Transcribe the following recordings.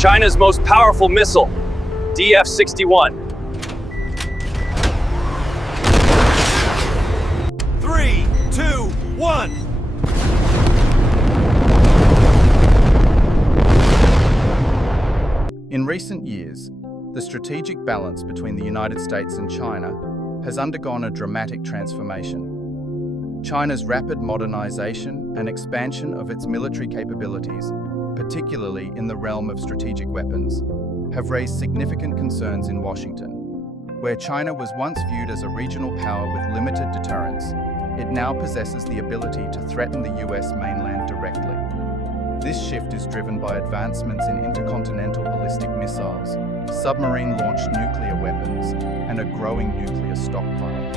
China's most powerful missile, DF-61. 3, 2, 1. In recent years, the strategic balance between the United States and China has undergone a dramatic transformation. China's rapid modernization and expansion of its military capabilities, particularly in the realm of strategic weapons, have raised significant concerns in Washington. Where China was once viewed as a regional power with limited deterrence, it now possesses the ability to threaten the US mainland directly. This shift is driven by advancements in intercontinental ballistic missiles, submarine-launched nuclear weapons, and a growing nuclear stockpile.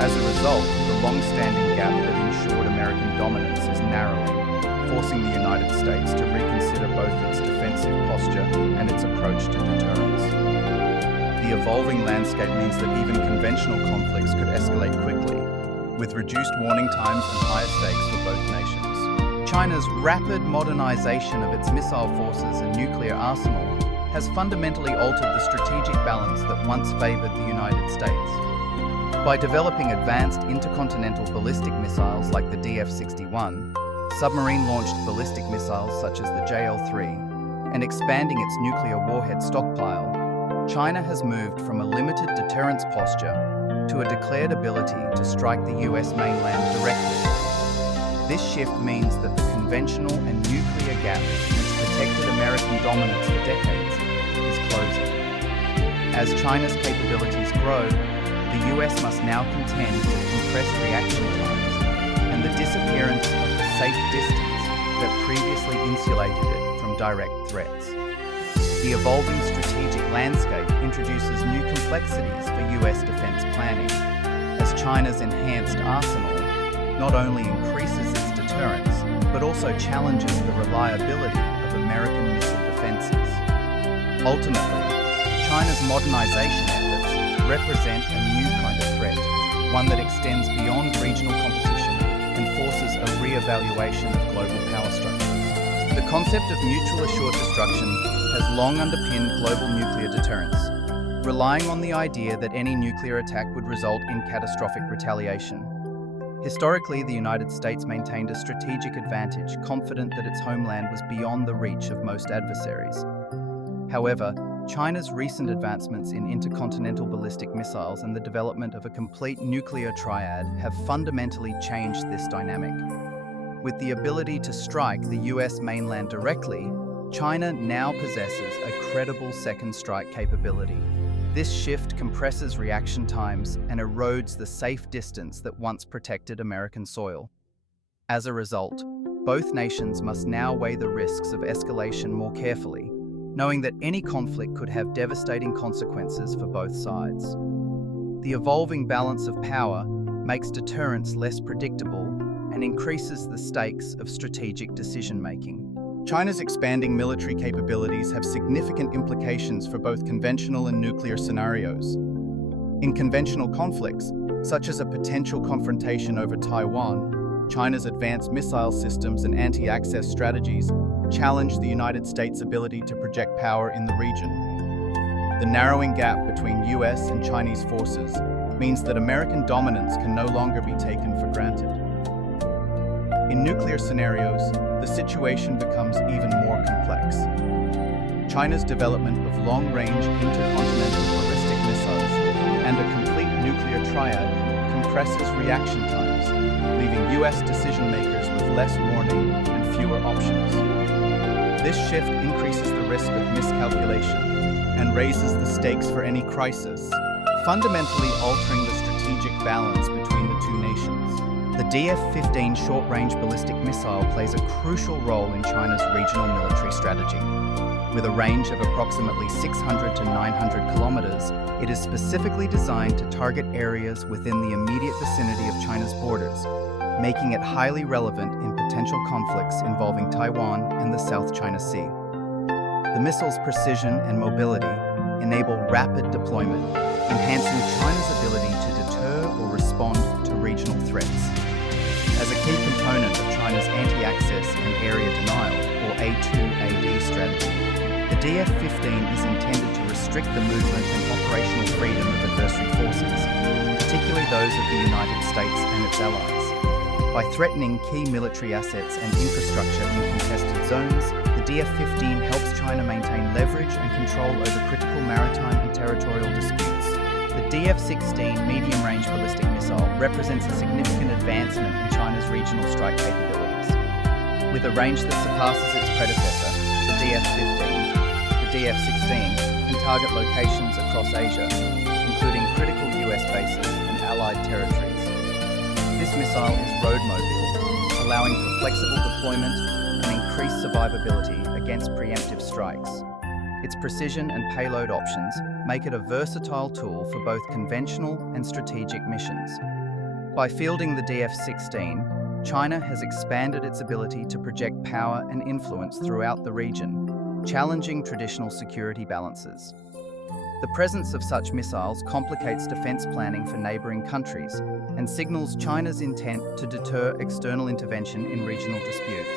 As a result, the long-standing gap that ensured American dominance is narrowing, forcing the United States to reconsider both its defensive posture and its approach to deterrence. The evolving landscape means that even conventional conflicts could escalate quickly, with reduced warning times and higher stakes for both nations. China's rapid modernization of its missile forces and nuclear arsenal has fundamentally altered the strategic balance that once favored the United States. By developing advanced intercontinental ballistic missiles like the DF-61, submarine-launched ballistic missiles such as the JL-3, and expanding its nuclear warhead stockpile, China has moved from a limited deterrence posture to a declared ability to strike the US mainland directly. This shift means that the conventional and nuclear gap which protected American dominance for decades is closing. As China's capabilities grow, the US must now contend with compressed reaction times and the disappearance of the safe distance that previously insulated it from direct threats. The evolving strategic landscape introduces new complexities for US defense planning, as China's enhanced arsenal not only increases its deterrence, but also challenges the reliability of American missile defenses. Ultimately, China's modernization efforts represent a new kind of threat, one that extends beyond regional competition and forces a re-evaluation of global power structures. The concept of mutual assured destruction has long underpinned global nuclear deterrence, relying on the idea that any nuclear attack would result in catastrophic retaliation. Historically, the United States maintained a strategic advantage, confident that its homeland was beyond the reach of most adversaries. However, China's recent advancements in intercontinental ballistic missiles and the development of a complete nuclear triad have fundamentally changed this dynamic. With the ability to strike the US mainland directly, China now possesses a credible second strike capability. This shift compresses reaction times and erodes the safe distance that once protected American soil. As a result, both nations must now weigh the risks of escalation more carefully, knowing that any conflict could have devastating consequences for both sides. The evolving balance of power makes deterrence less predictable and increases the stakes of strategic decision-making. China's expanding military capabilities have significant implications for both conventional and nuclear scenarios. In conventional conflicts, such as a potential confrontation over Taiwan, China's advanced missile systems and anti-access strategies challenge the United States' ability to project power in the region. The narrowing gap between US and Chinese forces means that American dominance can no longer be taken for granted. In nuclear scenarios, the situation becomes even more complex. China's development of long-range intercontinental ballistic missiles and a complete nuclear triad compresses reaction times, leaving US decision-makers with less warning and fewer options. This shift increases the risk of miscalculation and raises the stakes for any crisis, fundamentally altering the strategic balance between the two nations. The DF-15 short-range ballistic missile plays a crucial role in China's regional military strategy. With a range of approximately 600 to 900 kilometers, it is specifically designed to target areas within the immediate vicinity of China's borders, making it highly relevant in potential conflicts involving Taiwan and the South China Sea. The missile's precision and mobility enable rapid deployment, enhancing China's ability to deter or respond to regional threats. As a key component of China's anti-access and area denial, or A2AD strategy, The DF-15 is intended to restrict the movement and operational freedom of adversary forces, particularly those of the United States and its allies. By threatening key military assets and infrastructure in contested zones, the DF-15 helps China maintain leverage and control over critical maritime and territorial disputes. The DF-16 medium-range ballistic missile represents a significant advancement in China's regional strike capabilities. With a range that surpasses its predecessor, the DF-15, the DF-16 can target locations across Asia, including critical US bases and allied territories. This missile is road mobile, allowing for flexible deployment and increased survivability against preemptive strikes. Its precision and payload options make it a versatile tool for both conventional and strategic missions. By fielding the DF-16, China has expanded its ability to project power and influence throughout the region, challenging traditional security balances. The presence of such missiles complicates defense planning for neighboring countries and signals China's intent to deter external intervention in regional disputes.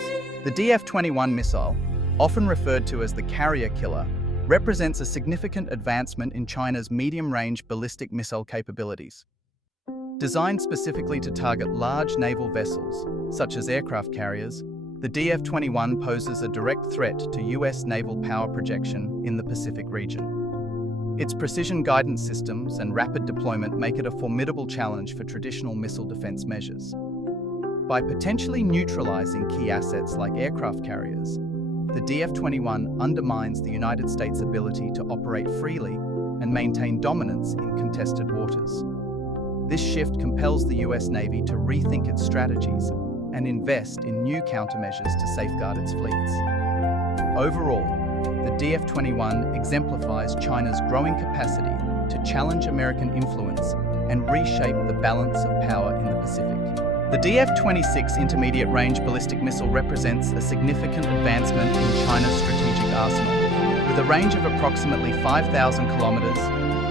The DF-21 missile, often referred to as the carrier killer, represents a significant advancement in China's medium-range ballistic missile capabilities. Designed specifically to target large naval vessels, such as aircraft carriers, the DF-21 poses a direct threat to US naval power projection in the Pacific region. Its precision guidance systems and rapid deployment make it a formidable challenge for traditional missile defense measures. By potentially neutralizing key assets like aircraft carriers, the DF-21 undermines the United States' ability to operate freely and maintain dominance in contested waters. This shift compels the US Navy to rethink its strategies and invest in new countermeasures to safeguard its fleets. Overall, the DF-21 exemplifies China's growing capacity to challenge American influence and reshape the balance of power in the Pacific. The DF-26 intermediate-range ballistic missile represents a significant advancement in China's strategic arsenal. With a range of approximately 5,000 kilometers,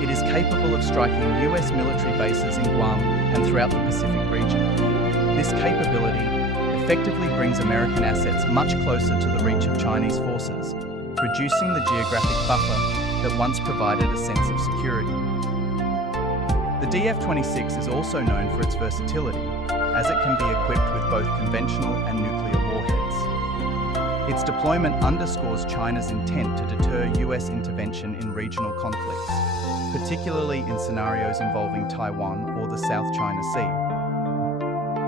it is capable of striking US military bases in Guam and throughout the Pacific region. This capability effectively brings American assets much closer to the reach of Chinese forces, reducing the geographic buffer that once provided a sense of security. The DF-26 is also known for its versatility, as it can be equipped with both conventional and nuclear warheads. Its deployment underscores China's intent to deter US intervention in regional conflicts, particularly in scenarios involving Taiwan or the South China Sea.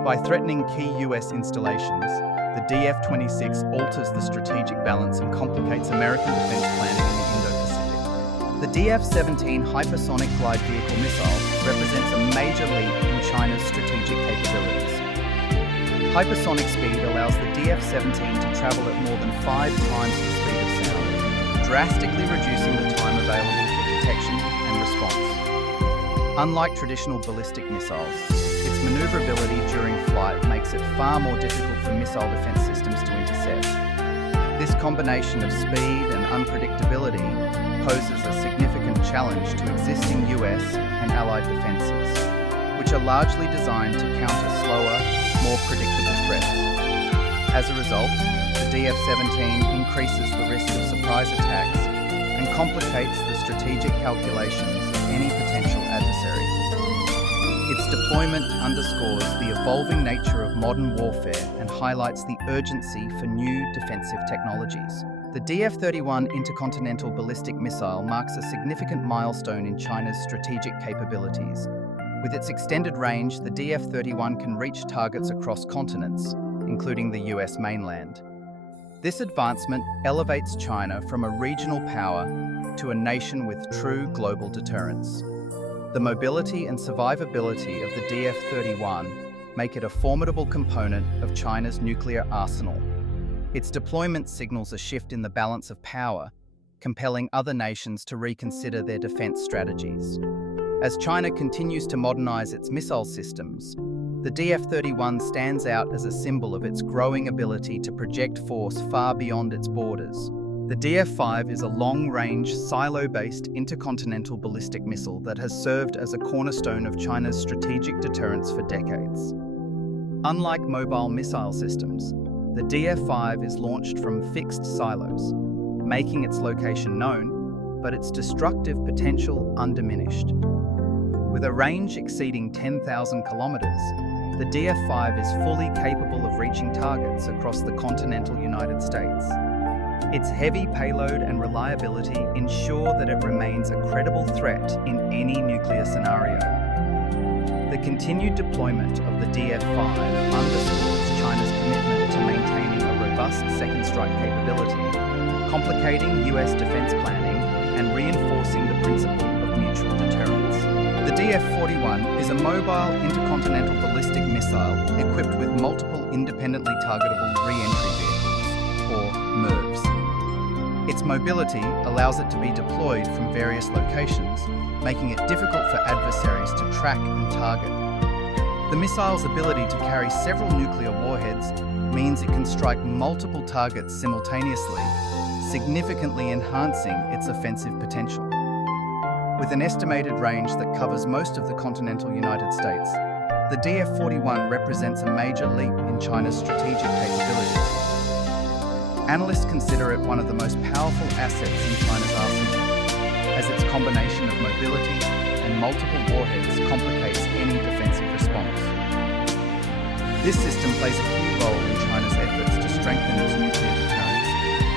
By threatening key US installations, the DF-26 alters the strategic balance and complicates American defense planning in the Indo-Pacific. The DF-17 hypersonic glide vehicle missile represents a major leap in China's strategic capabilities. Hypersonic speed allows the DF-17 to travel at more than 5 times the speed of sound, drastically reducing the time available for detection and response. Unlike traditional ballistic missiles, its maneuverability during flight makes it far more difficult for missile defense systems to intercept. This combination of speed and unpredictability poses a significant challenge to existing US and allied defenses, which are largely designed to counter slower, more predictable threats. As a result, the DF-17 increases the risk of surprise attacks and complicates the strategic calculations of any potential adversary. Its deployment underscores the evolving nature of modern warfare and highlights the urgency for new defensive technologies. The DF-31 intercontinental ballistic missile marks a significant milestone in China's strategic capabilities. With its extended range, the DF-31 can reach targets across continents, including the US mainland. This advancement elevates China from a regional power to a nation with true global deterrence. The mobility and survivability of the DF-31 make it a formidable component of China's nuclear arsenal. Its deployment signals a shift in the balance of power, compelling other nations to reconsider their defense strategies. As China continues to modernize its missile systems, the DF-31 stands out as a symbol of its growing ability to project force far beyond its borders. The DF-5 is a long-range, silo-based intercontinental ballistic missile that has served as a cornerstone of China's strategic deterrence for decades. Unlike mobile missile systems, the DF-5 is launched from fixed silos, making its location known, but its destructive potential undiminished. With a range exceeding 10,000 kilometers, the DF-5 is fully capable of reaching targets across the continental United States. Its heavy payload and reliability ensure that it remains a credible threat in any nuclear scenario. The continued deployment of the DF-5 underscores China's commitment to maintaining a robust second strike capability, complicating US defense planning and reinforcing the principle of mutual deterrence. The DF-41 is a mobile intercontinental ballistic missile equipped with multiple independently targetable re-entry vehicles, or MIRVs. Its mobility allows it to be deployed from various locations, making it difficult for adversaries to track and target. The missile's ability to carry several nuclear warheads means it can strike multiple targets simultaneously, significantly enhancing its offensive potential. With an estimated range that covers most of the continental United States, the DF-41 represents a major leap in China's strategic capabilities. Analysts consider it one of the most powerful assets in China's arsenal, as its combination of mobility and multiple warheads complicates any defensive response. This system plays a key role in China's efforts to strengthen its nuclear deterrence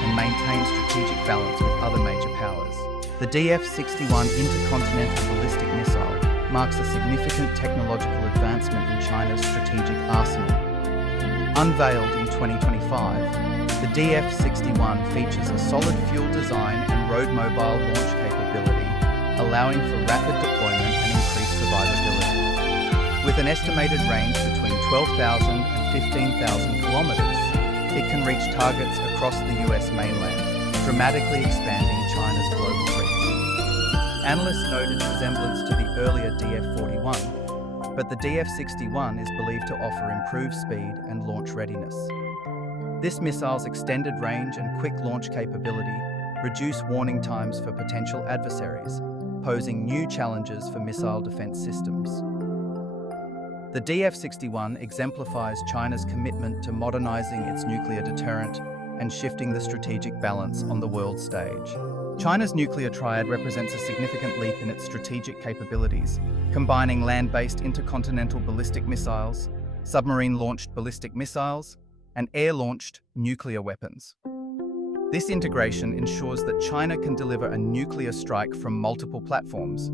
and maintain strategic balance with other major powers. The DF-61 intercontinental ballistic missile marks a significant technological advancement in China's strategic arsenal. Unveiled in 2025, the DF-61 features a solid fuel design and road-mobile launch capability, allowing for rapid deployment and increased survivability. With an estimated range between 12,000 and 15,000 kilometers, it can reach targets across the US mainland, dramatically expanding China's global reach. Analysts noted resemblance to the earlier DF-41, but the DF-61 is believed to offer improved speed and launch readiness. This missile's extended range and quick launch capability reduce warning times for potential adversaries, posing new challenges for missile defense systems. The DF-61 exemplifies China's commitment to modernizing its nuclear deterrent and shifting the strategic balance on the world stage. China's nuclear triad represents a significant leap in its strategic capabilities, combining land-based intercontinental ballistic missiles, submarine-launched ballistic missiles, and air-launched nuclear weapons. This integration ensures that China can deliver a nuclear strike from multiple platforms,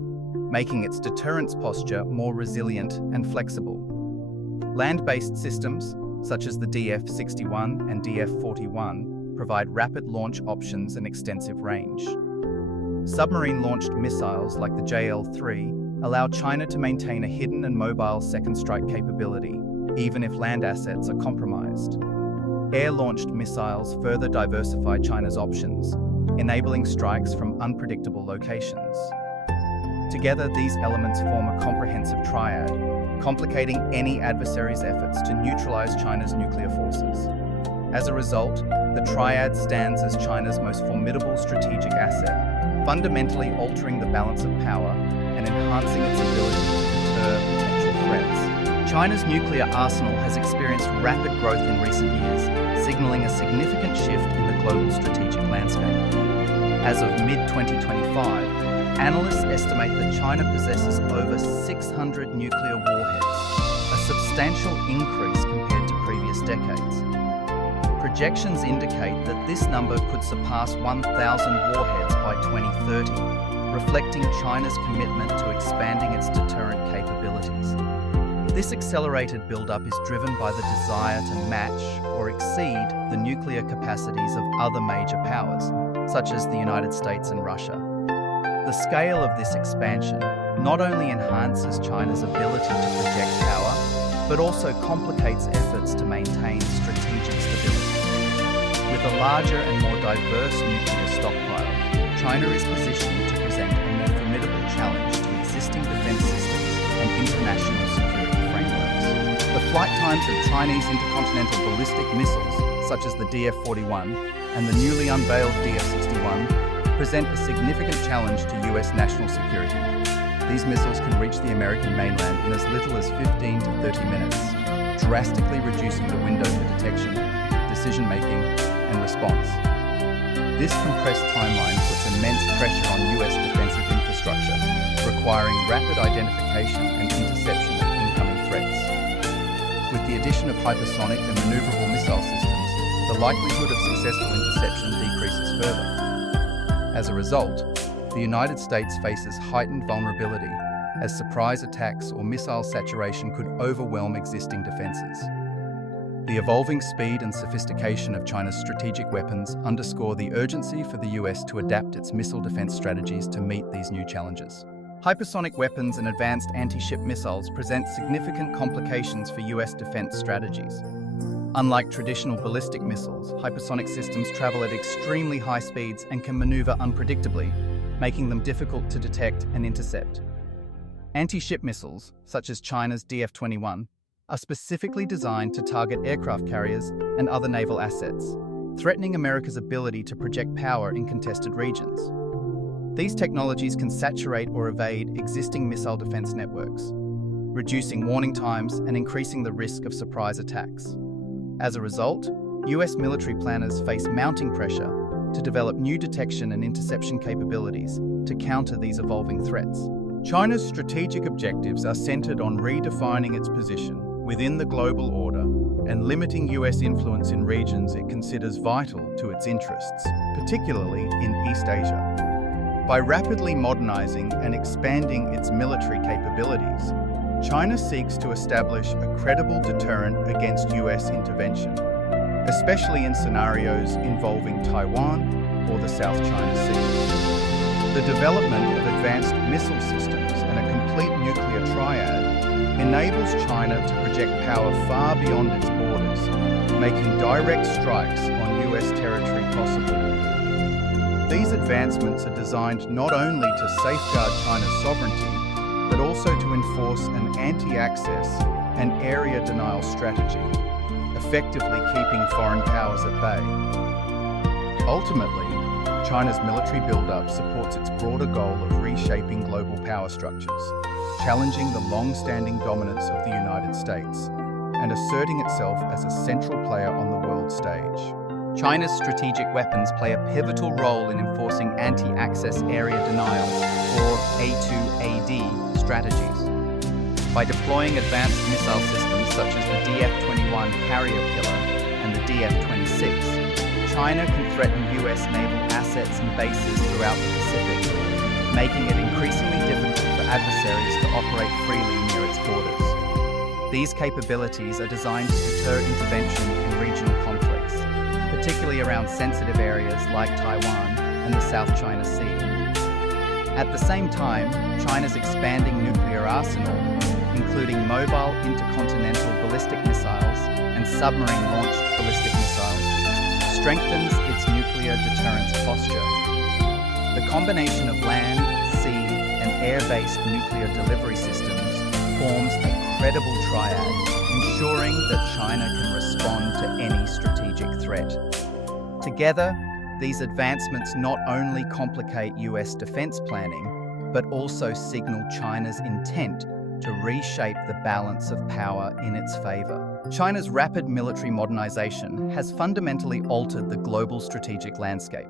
making its deterrence posture more resilient and flexible. Land-based systems, such as the DF-61 and DF-41, provide rapid launch options and extensive range. Submarine-launched missiles like the JL-3 allow China to maintain a hidden and mobile second strike capability, even if land assets are compromised. Air-launched missiles further diversify China's options, enabling strikes from unpredictable locations. Together, these elements form a comprehensive triad, complicating any adversary's efforts to neutralize China's nuclear forces. As a result, the triad stands as China's most formidable strategic asset, fundamentally altering the balance of power and enhancing its ability to deter potential threats. China's nuclear arsenal has experienced rapid growth in recent years, signaling a significant shift in the global strategic landscape. As of mid-2025, analysts estimate that China possesses over 600 nuclear warheads, a substantial increase compared to previous decades. Projections indicate that this number could surpass 1,000 warheads by 2030, reflecting China's commitment to expanding its deterrent capabilities. This accelerated buildup is driven by the desire to match or exceed the nuclear capacities of other major powers, such as the United States and Russia. The scale of this expansion not only enhances China's ability to project power, but also complicates efforts to maintain strategic stability. With a larger and more diverse nuclear stockpile, China is positioned to present a more formidable challenge to existing defense systems and international security frameworks. The flight times of Chinese intercontinental ballistic missiles, such as the DF-41 and the newly unveiled DF-61, present a significant challenge to US national security. These missiles can reach the American mainland in as little as 15 to 30 minutes, drastically reducing the window for detection, decision-making, and response. This compressed timeline puts immense pressure on US defensive infrastructure, requiring rapid identification and interception of incoming threats. With the addition of hypersonic and maneuverable missile systems, the likelihood of successful interception decreases further. As a result, the United States faces heightened vulnerability, as surprise attacks or missile saturation could overwhelm existing defenses. The evolving speed and sophistication of China's strategic weapons underscore the urgency for the US to adapt its missile defense strategies to meet these new challenges. Hypersonic weapons and advanced anti-ship missiles present significant complications for US defense strategies. Unlike traditional ballistic missiles, hypersonic systems travel at extremely high speeds and can maneuver unpredictably, making them difficult to detect and intercept. Anti-ship missiles, such as China's DF-21, are specifically designed to target aircraft carriers and other naval assets, threatening America's ability to project power in contested regions. These technologies can saturate or evade existing missile defense networks, reducing warning times and increasing the risk of surprise attacks. As a result, US military planners face mounting pressure to develop new detection and interception capabilities to counter these evolving threats. China's strategic objectives are centered on redefining its position within the global order and limiting US influence in regions it considers vital to its interests, particularly in East Asia. By rapidly modernizing and expanding its military capabilities, China seeks to establish a credible deterrent against US intervention, especially in scenarios involving Taiwan or the South China Sea. The development of advanced missile systems and a complete nuclear triad enables China to project power far beyond its borders, making direct strikes on US territory possible. These advancements are designed not only to safeguard China's sovereignty, but also to enforce an anti-access and area denial strategy, effectively keeping foreign powers at bay. Ultimately, China's military buildup supports its broader goal of reshaping global power structures, challenging the long-standing dominance of the United States, and asserting itself as a central player on the world stage. China's strategic weapons play a pivotal role in enforcing anti-access area denial, or A2AD, strategies. By deploying advanced missile systems such as the DF-21 carrier killer and the DF-26, China can threaten US naval assets and bases throughout the Pacific, making it increasingly difficult for adversaries to operate freely near its borders. These capabilities are designed to deter intervention in regional conflicts, particularly around sensitive areas like Taiwan and the South China Sea. At the same time, China's expanding nuclear arsenal, including mobile intercontinental ballistic missiles and submarine-launched ballistic missiles, strengthens its nuclear deterrence posture. The combination of land, sea, and air-based nuclear delivery systems forms a credible triad, ensuring that China can respond to any strategic threat. Together, these advancements not only complicate US defense planning, but also signal China's intent to reshape the balance of power in its favor. China's rapid military modernization has fundamentally altered the global strategic landscape.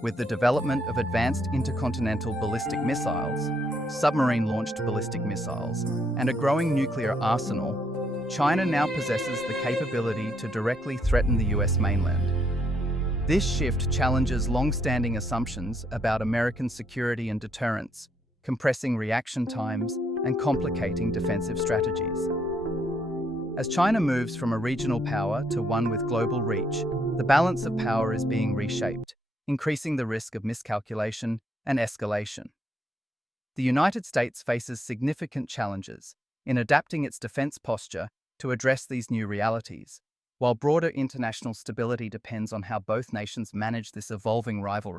With the development of advanced intercontinental ballistic missiles, submarine-launched ballistic missiles, and a growing nuclear arsenal, China now possesses the capability to directly threaten the US mainland. This shift challenges long-standing assumptions about American security and deterrence, compressing reaction times and complicating defensive strategies. As China moves from a regional power to one with global reach, the balance of power is being reshaped, increasing the risk of miscalculation and escalation. The United States faces significant challenges in adapting its defense posture to address these new realities, while broader international stability depends on how both nations manage this evolving rivalry.